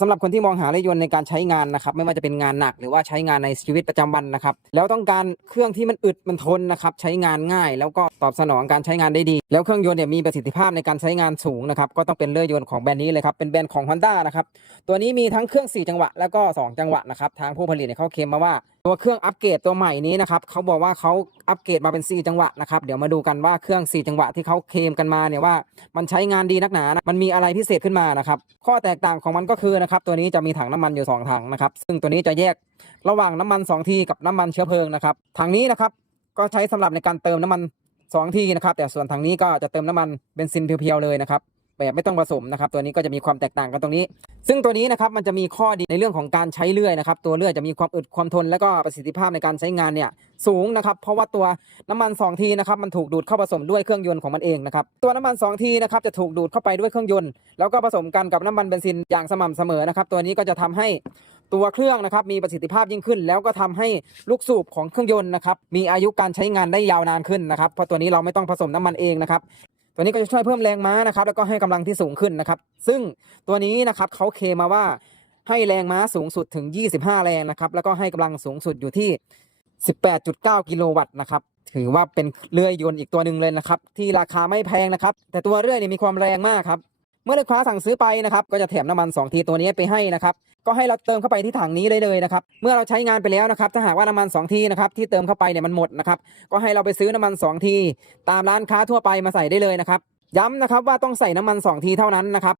สำหรับคนที่มองหารถยนต์ในการใช้งานนะครับไม่ว่าจะเป็นงานหนักหรือว่าใช้งานในชีวิตประจำวันนะครับแล้วต้องการเครื่องที่มันอึดมันทนนะครับใช้งานง่าย แล้วก็ตอบสนองการใช้งานได้ดี แล้วเครื่องยนต์เนี่ยมีประสิทธิภาพในการใช้งานสูงนะครับก็ต้องเป็นเรือยนต์ของแบรนด์นี้เลยครับเป็นแบรนด์ของ Honda นะครับตัวนี้มีทั้งเครื่อง 4 จังหวะแล้วก็ 2 จังหวะนะครับทางผู้ผลิตเนี่ยเขาเคลมมาว่าตัวเครื่องอัปเกรดตัวใหม่นี้นะครับเขาบอกว่าเขาอัปเกรดมาเป็น 4 จังหวะนะครับเดี๋ยวมาดูกันว่าเครื่อง 4 จังหวะที่เขาเคลมกันมาเนี่ยว่ามันใช้งานดีนักหนานะมันมีอะไรพิเศษขึ้นมานะครับข้อแตกต่างของมันก็คือนะครับตัวนี้จะมีถังน้ำมันอยู่ 2 ถังนะครับซึ่งตัวนี้จะแยกระหว่างน้ำมัน 2 ทีกับน้ำมันเชื้อเพลิงนะครับถังนี้นะครับก็ใช้สำหรับในการเติมน้ำมัน 2 ทีนะครับแต่ส่วนถังนี้ก็จะเติมน้ำมันเบนซินเพียวๆเลยนะครับแบบไม่ต้องผสมนะครับตัวนี้ก็จะมีความแตกต่างกันตรงนี้ ซึ่งตัวนี้นะครับมันจะมีข้อดีในเรื่องของการใช้เลื่อยนะครับตัวเลื่อยจะมีความอึดความทน และก็ประสิทธิภาพในการใช้งานเนี่ยสูงนะครับเพราะว่าตัวน้ำมัน 2 ทีนะครับมันถูกดูดเข้าผสมด้วยเครื่องยนต์ของมันเองนะครับตัวน้ำมัน 2 ทีนะครับจะถูกดูดเข้าไปด้วยเครื่องยนต์แล้วก็ผสมกันกับน้ำมันเบนซินอย่างสม่ำเสมอนะครับตัวนี้ก็จะทำให้ตัวเครื่องนะครับมีประสิทธิภาพยิ่งขึ้น แล้วก็ทำให้ลูกสูบของเครื่องยนต์นะครับมีอายุการใช้งานได้ยาวนานขึ้นนะครับเพราะตัวนี้เราไม่ต้องผสมน้ำมันเองนะครับ ตัวนี้ก็จะช่วยเพิ่มแรงม้านะครับ แล้วก็ให้กำลังที่สูงขึ้นนะครับ ซึ่งตัวนี้นะครับเขาเคมาว่าให้แรงม้าสูงสุดถึง 25 แรงนะครับ แล้วก็ให้กำลังสูงสุดอยู่ที่ 18.9 กิโลวัตต์นะครับ ถือว่าเป็นเรือยยนต์อีกตัวหนึ่งเลยนะครับ ที่ราคาไม่แพงนะครับ แต่ตัวเรื่อยเนี่ยมีความแรงมากครับ มื่อลูกค้าสั่งซื้อไปนะครับก็จะแถมน้ำมัน2ทีตัวนี้ไปให้นะครับก็ให้เราเติมเข้าไปที่ถังนี้เลยเลยนะครับเมื่อเราใช้งานไปแล้วนะครับถ้าหากว่าน้ำมัน2ทีนะครับที่เติมเข้าไปเนี่ยมันหมดนะครับก็ให้เราไปซื้อน้ำมัน2ทีตามร้านค้าทั่วไปมาใส่ได้เลยนะครับย้ำนะครับว่าต้องใส่น้ำมัน2ทีเท่านั้นนะครับ